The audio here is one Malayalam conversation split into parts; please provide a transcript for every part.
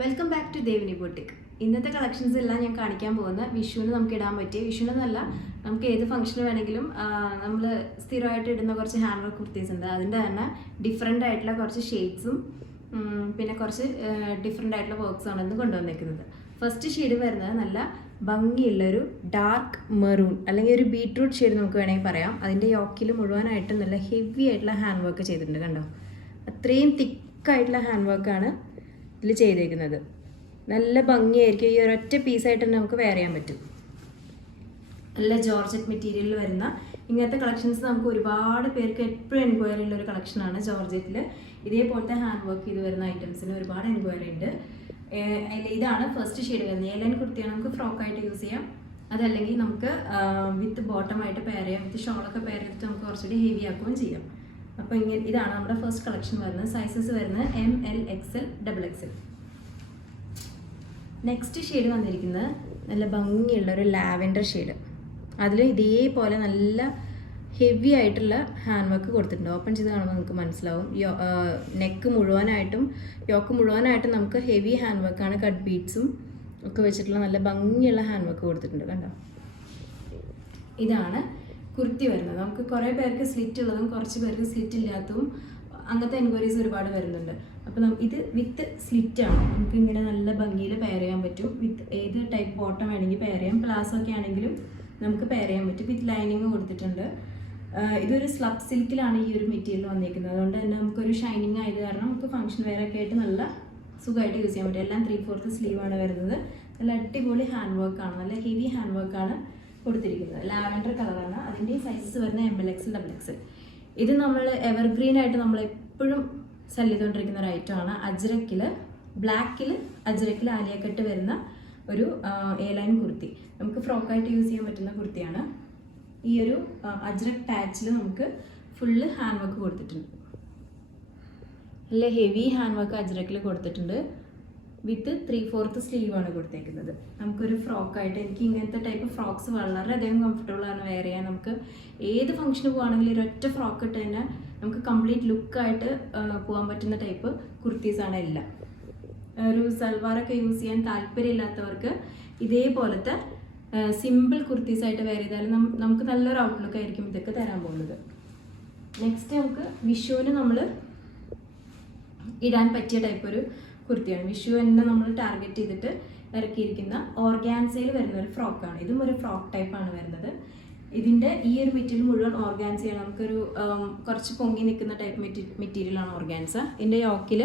Welcome back to Devini boutique. ഇന്നത്തെ കളക്ഷൻസ് എല്ലാം ഞാൻ കാണിക്കാൻ പോകുന്ന വിഷുവിന് നമുക്ക് ഇടാൻ പറ്റിയ, വിഷുവിനെന്നല്ല നമുക്ക് ഏത് ഫംഗ്ഷന് വേണമെങ്കിലും നമ്മൾ സ്ഥിരമായിട്ട് ഇടുന്ന കുറച്ച് ഹാൻഡ് വർക്ക് കുർത്തീസ് ഉണ്ട്. അതിൻ്റെ തന്നെ ഡിഫറെൻ്റ് ആയിട്ടുള്ള കുറച്ച് ഷെയ്ഡ്സും പിന്നെ കുറച്ച് ഡിഫറെൻ്റ് ആയിട്ടുള്ള വർക്ക്സാണ് ഇന്ന് കൊണ്ടുവന്നിരിക്കുന്നത്. ഫസ്റ്റ് ഷെയ്ഡ് വരുന്നത് നല്ല ഭംഗിയുള്ളൊരു ഡാർക്ക് മെറൂൺ അല്ലെങ്കിൽ ഒരു ബീട്രൂട്ട് ഷെയ്ഡ് നമുക്ക് വേണമെങ്കിൽ പറയാം. അതിൻ്റെ യോക്കിൽ മുഴുവനായിട്ടും നല്ല ഹെവി ആയിട്ടുള്ള ഹാൻഡ് വർക്ക് ചെയ്തിട്ടുണ്ട്. കണ്ടോ, അത്രയും തിക്കായിട്ടുള്ള ഹാൻഡ് വർക്കാണ് ഇതിൽ ചെയ്തേക്കുന്നത്. നല്ല ഭംഗിയായിരിക്കും. ഈ ഒരൊറ്റ പീസായിട്ട് തന്നെ നമുക്ക് വെയർ ചെയ്യാൻ പറ്റും. നല്ല ജോർജറ്റ് മെറ്റീരിയലിൽ വരുന്ന ഇങ്ങനത്തെ കളക്ഷൻസ് നമുക്ക് ഒരുപാട് പേർക്ക് എപ്പോഴും എൻക്വയറി ഉള്ള ഒരു കളക്ഷനാണ്. ജോർജറ്റിൽ ഇതേപോലത്തെ ഹാൻഡ് വർക്ക് ചെയ്ത് വരുന്ന ഐറ്റംസിന് ഒരുപാട് എൻക്വയറി ഉണ്ട്. ഇതാണ് ഫസ്റ്റ് ഷെയ്ഡ് വരുന്നത്. ഏലൈൻ കുർത്തിയാണ്, നമുക്ക് ഫ്രോക്കായിട്ട് യൂസ് ചെയ്യാം. അതല്ലെങ്കിൽ നമുക്ക് വിത്ത് ബോട്ടമായിട്ട് പെയർ ചെയ്യാം. വിത്ത് ഷോളൊക്കെ പെയർ ചെയ്തിട്ട് നമുക്ക് കുറച്ചുകൂടി ഹെവി ആക്കുകയും ചെയ്യാം. അപ്പോൾ ഇതാണ് നമ്മുടെ ഫസ്റ്റ് കളക്ഷൻ വരുന്നത്. സൈസസ് വരുന്നത് ML XL XXL. Next shade വന്നിരിക്കുന്നത് നല്ല ഭംഗിയുള്ള ഒരു ലാവെൻഡർ ഷെയ്ഡ്. അതിൽ ഇതേപോലെ നല്ല ഹെവി ആയിട്ടുള്ള ഹാൻഡ് വർക്ക് കൊടുത്തിട്ടുണ്ട്. ഓപ്പൺ ചെയ്ത് കാണുമ്പോൾ നമുക്ക് മനസ്സിലാവും. നെക്ക് മുഴുവനായിട്ടും യോക്ക് മുഴുവനായിട്ടും നമുക്ക് ഹെവി ഹാൻഡ് വർക്കാണ്. കട്ട് ബീഡ്സും ഒക്കെ വെച്ചിട്ടുള്ള നല്ല ഭംഗിയുള്ള ഹാൻഡ് വർക്ക് കൊടുത്തിട്ടുണ്ട്. കണ്ടോ, ഇതാണ് കുർത്തി വരുന്നത്. നമുക്ക് കുറേ പേർക്ക് സ്ലിറ്റ് ഉള്ളതും കുറച്ച് പേർക്ക് സ്ലിറ്റ് ഇല്ലാത്തതും അങ്ങനത്തെ എൻക്വയറീസ് ഒരുപാട് വരുന്നുണ്ട്. അപ്പോൾ ഇത് വിത്ത് സ്ലിറ്റാണ്. നമുക്ക് ഇങ്ങനെ നല്ല ഭംഗിയിൽ പെയർ ചെയ്യാൻ പറ്റും. വിത്ത് ഏത് ടൈപ്പ് ബോട്ടം വേണമെങ്കിൽ പെയർ ചെയ്യാം. പ്ലാസോ ഒക്കെ ആണെങ്കിലും നമുക്ക് പെയർ ചെയ്യാൻ പറ്റും. വിത്ത് ലൈനിങ് കൊടുത്തിട്ടുണ്ട്. ഇതൊരു സ്ലബ് സിൽക്കിലാണ് ഈ ഒരു മെറ്റീരിയൽ വന്നിരിക്കുന്നത്. അതുകൊണ്ട് തന്നെ നമുക്കൊരു ഷൈനിങ് ആയത് കാരണം നമുക്ക് ഫംഗ്ഷൻ വെയർ ഒക്കെ ആയിട്ട് നല്ല സുഖമായിട്ട് യൂസ് ചെയ്യാൻ പറ്റും. എല്ലാം 3/4 സ്ലീവാണ് വരുന്നത്. നല്ല അടിപൊളി ഹാൻഡ് വർക്കാണ്, നല്ല ഹെവി ഹാൻഡ് വർക്കാണ് കൊടുത്തിരിക്കുന്നത്. ലാവൻഡർ കളറാണ്. അതിൻ്റെ സൈസസ് വരുന്നത് ML XL XXL. ഇത് നമ്മൾ എവർഗ്രീൻ ആയിട്ട് നമ്മൾ എപ്പോഴും സെല് ചെയ്തുകൊണ്ടിരിക്കുന്ന ഒരു ഐറ്റമാണ്. അജ്രക്കിൽ ബ്ലാക്കിൽ അജ്രക്കിൽ ആലിയക്കട്ട് വരുന്ന ഒരു എലൈൻ കുർത്തി. നമുക്ക് ഫ്രോക്കായിട്ട് യൂസ് ചെയ്യാൻ പറ്റുന്ന കുർത്തിയാണ്. ഈ ഒരു അജ്രക് പാച്ചിൽ നമുക്ക് ഫുള്ള് ഹാൻഡ് വർക്ക് കൊടുത്തിട്ടുണ്ട്. നല്ല ഹെവി ഹാൻഡ് വർക്ക് അജ്രക്കിൽ കൊടുത്തിട്ടുണ്ട്. വിത്ത് 3/4 സ്ലീവാണ് കൊടുത്തേക്കുന്നത്. നമുക്കൊരു ഫ്രോക്കായിട്ട്, എനിക്ക് ഇങ്ങനത്തെ ടൈപ്പ് ഫ്രോക്സ് വളരെയധികം കംഫർട്ടബിൾ ആണ് വെയർ ചെയ്യാൻ. നമുക്ക് ഏത് ഫംഗ്ഷന് പോകുകയാണെങ്കിലും ഒരൊറ്റ ഫ്രോക്ക് ഇട്ട് തന്നെ നമുക്ക് കംപ്ലീറ്റ് ലുക്കായിട്ട് പോകാൻ പറ്റുന്ന ടൈപ്പ് കുർത്തീസാണ് എല്ലാം. ഒരു സൽവാറൊക്കെ യൂസ് ചെയ്യാൻ താല്പര്യമില്ലാത്തവർക്ക് ഇതേപോലത്തെ സിമ്പിൾ കുർത്തീസായിട്ട് വെയർ ചെയ്താലും നമുക്ക് നല്ലൊരു ഔട്ട്ലുക്ക് ആയിരിക്കും ഇതൊക്കെ തരാൻ പോകുന്നത്. നെക്സ്റ്റ് നമുക്ക് വിഷുവിന് നമ്മൾ ഇടാൻ പറ്റിയ ടൈപ്പ് ഒരു കുർത്തിയാണ്. വിഷു തന്നെ നമ്മൾ ടാർഗറ്റ് ചെയ്തിട്ട് ഇറക്കിയിരിക്കുന്ന ഓർഗാൻസയിൽ വരുന്ന ഒരു ഫ്രോക്കാണ്. ഇതും ഒരു ഫ്രോക്ക് ടൈപ്പാണ് വരുന്നത്. ഇതിൻ്റെ ഈ ഒരു മെറ്റീരിയൽ മുഴുവൻ ഓർഗാൻസയാണ്. നമുക്കൊരു കുറച്ച് പൊങ്ങി നിൽക്കുന്ന ടൈപ്പ് മെറ്റീരിയലാണ് ഓർഗാൻസ. ഇതിൻ്റെ യോക്കിൽ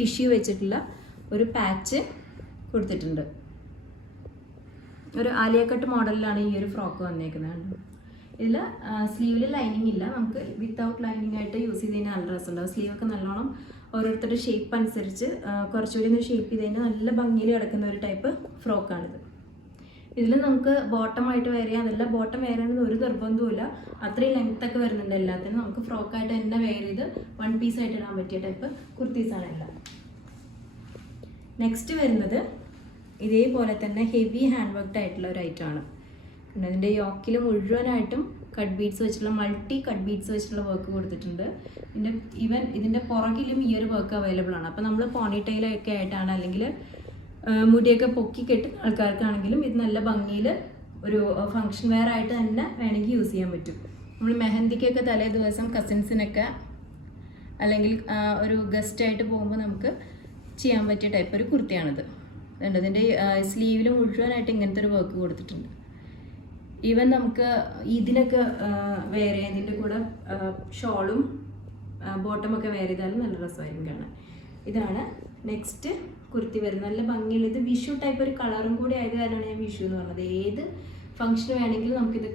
ടിഷ്യൂ വെച്ചിട്ടുള്ള ഒരു പാച്ച് കൊടുത്തിട്ടുണ്ട്. ഒരു ആലിയക്കട്ട് മോഡലിലാണ് ഈ ഒരു ഫ്രോക്ക് വന്നേക്കുന്നത്. ഇതിൽ സ്ലീവിൽ ലൈനിങ് ഇല്ല. നമുക്ക് വിത്തൗട്ട് ലൈനിങ് ആയിട്ട് യൂസ് ചെയ്ത് കഴിഞ്ഞാൽ നല്ല രസമുണ്ടാവും. സ്ലീവൊക്കെ നല്ലോണം ഓരോരുത്തരുടെ ഷേപ്പ് അനുസരിച്ച് കുറച്ചുകൂടി ഒന്ന് ഷേപ്പ് ചെയ്ത് കഴിഞ്ഞാൽ നല്ല ഭംഗിയിൽ കിടക്കുന്ന ഒരു ടൈപ്പ് ഫ്രോക്കാണിത്. ഇതിൽ നമുക്ക് ബോട്ടമായിട്ട് വെയർ ചെയ്യാം. അതല്ല ബോട്ടം വെയർ ചെയ്യുന്നത് ഒരു നിർബന്ധവുമില്ല. അത്രയും ലെങ്ത്തൊക്കെ വരുന്നുണ്ട് എല്ലാത്തിനും. നമുക്ക് ഫ്രോക്കായിട്ട് തന്നെ വെയർ ചെയ്ത് 1 പീസായിട്ട് ഇടാൻ പറ്റിയ ടൈപ്പ് കുർത്തീസാണ് എല്ലാം. നെക്സ്റ്റ് വരുന്നത് ഇതേപോലെ തന്നെ ഹെവി ഹാൻഡ് വർക്ക്ഡ് ആയിട്ടുള്ള ഒരു ഐറ്റമാണ്. പിന്നെ അതിൻ്റെ യോക്കിൽ മുഴുവനായിട്ടും കട്ട് ബീഡ്സ് വെച്ചിട്ടുള്ള മൾട്ടി കട്ട് ബീഡ്സ് വെച്ചിട്ടുള്ള വർക്ക് കൊടുത്തിട്ടുണ്ട്. ഇതിൻ്റെ പുറകിലും ഈ ഒരു വർക്ക് അവൈലബിൾ ആണ്. അപ്പോൾ നമ്മൾ പോണിറ്റെയിലൊക്കെ ആയിട്ടാണ് അല്ലെങ്കിൽ മുടിയൊക്കെ പൊക്കി കെട്ടുന്ന ആൾക്കാർക്കാണെങ്കിലും ഇത് നല്ല ഭംഗിയിൽ ഒരു ഫംഗ്ഷൻ വെയർ ആയിട്ട് തന്നെ വേണമെങ്കിൽ യൂസ് ചെയ്യാൻ പറ്റും. നമ്മൾ മെഹന്തിക്കൊക്കെ തലേ ദിവസം കസിൻസിനൊക്കെ അല്ലെങ്കിൽ ഒരു ഗസ്റ്റായിട്ട് പോകുമ്പോൾ നമുക്ക് ചെയ്യാൻ പറ്റിയ ടൈപ്പ് ഒരു കുർത്തിയാണിത്. ഇതിൻ്റെ സ്ലീവിൽ മുഴുവനായിട്ട് ഇങ്ങനത്തെ ഒരു വർക്ക് കൊടുത്തിട്ടുണ്ട്. ഈവൻ നമുക്ക് ഇതിനൊക്കെ വെയർ ചെയ്യാം. ഇതിൻ്റെ കൂടെ ഷോളും ബോട്ടമൊക്കെ വെയർ ചെയ്താലും നല്ല രസമായിരിക്കും കാണാൻ. ഇതാണ് നെക്സ്റ്റ് കുർത്തി വരുന്നത്. നല്ല ഭംഗിയുള്ള, ഇത് വിഷു ടൈപ്പ് ഒരു കളറും കൂടി ആയത് കാരണമാണ് ഞാൻ വിഷു എന്ന് പറഞ്ഞത്. ഏത് ഫംഗ്ഷന് വേണമെങ്കിലും നമുക്കിത്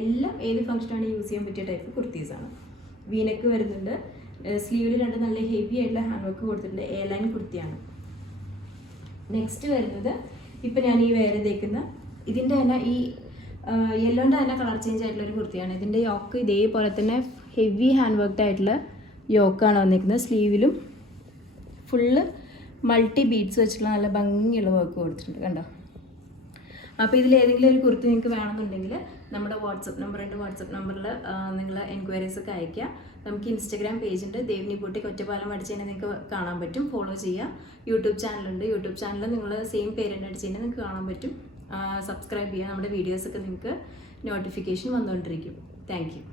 എല്ലാം ഏത് ഫംഗ്ഷൻ വേണമെങ്കിൽ യൂസ് ചെയ്യാൻ പറ്റിയ ടൈപ്പ് കുർത്തീസാണ്. വീനക്ക് വരുന്നുണ്ട്. സ്ലീവിൽ 2 നല്ല ഹെവി ആയിട്ടുള്ള ഹാൻഡ് വർക്ക് കൊടുത്തിട്ടുണ്ട്. എലൈൻ കുർത്തിയാണ്. നെക്സ്റ്റ് വരുന്നത് ഇപ്പം ഞാൻ ഈ വെയർ ചെയ്തേക്കുന്ന ഇതിൻ്റെ തന്നെ ഈ യെല്ലോൻ്റെ തന്നെ കളർ ചേഞ്ച് ആയിട്ടുള്ള ഒരു കുർത്തിയാണ്. ഇതിൻ്റെ യോക്ക് ഇതേപോലെ തന്നെ ഹെവി ഹാൻഡ് വർക്ക്ഡ് ആയിട്ടുള്ള യോക്കാണ് വന്നിരിക്കുന്നത്. സ്ലീവിലും ഫുള്ള് മൾട്ടി ബീഡ്സ് വെച്ചിട്ടുള്ള നല്ല ഭംഗിയുള്ള വർക്ക് കൊടുത്തിട്ടുണ്ട്. കണ്ടോ, അപ്പോൾ ഇതിൽ ഏതെങ്കിലും ഒരു കുർത്തി നിങ്ങൾക്ക് വേണമെന്നുണ്ടെങ്കിൽ നമ്മുടെ വാട്സപ്പ് നമ്പറുണ്ട്. വാട്സപ്പ് നമ്പറിൽ നിങ്ങൾ എൻക്വയറീസ് ഒക്കെ അയയ്ക്കുക. നമുക്ക് ഇൻസ്റ്റഗ്രാം പേജുണ്ട്, ദേവ്നി ബൂട്ടിക് ഒറ്റപ്പാലം അടിച്ച് കഴിഞ്ഞാൽ നിങ്ങൾക്ക് കാണാൻ പറ്റും, ഫോളോ ചെയ്യുക. യൂട്യൂബ് ചാനലുണ്ട്, യൂട്യൂബ് ചാനൽ നിങ്ങൾ സെയിം പേരെന്നെ അടിച്ച് കഴിഞ്ഞാൽ നിങ്ങൾക്ക് കാണാൻ പറ്റും. സബ്സ്ക്രൈബ് ചെയ്യുക. നമ്മുടെ വീഡിയോസൊക്കെ നിങ്ങൾക്ക് നോട്ടിഫിക്കേഷൻ വന്നുകൊണ്ടിരിക്കും. Thank you.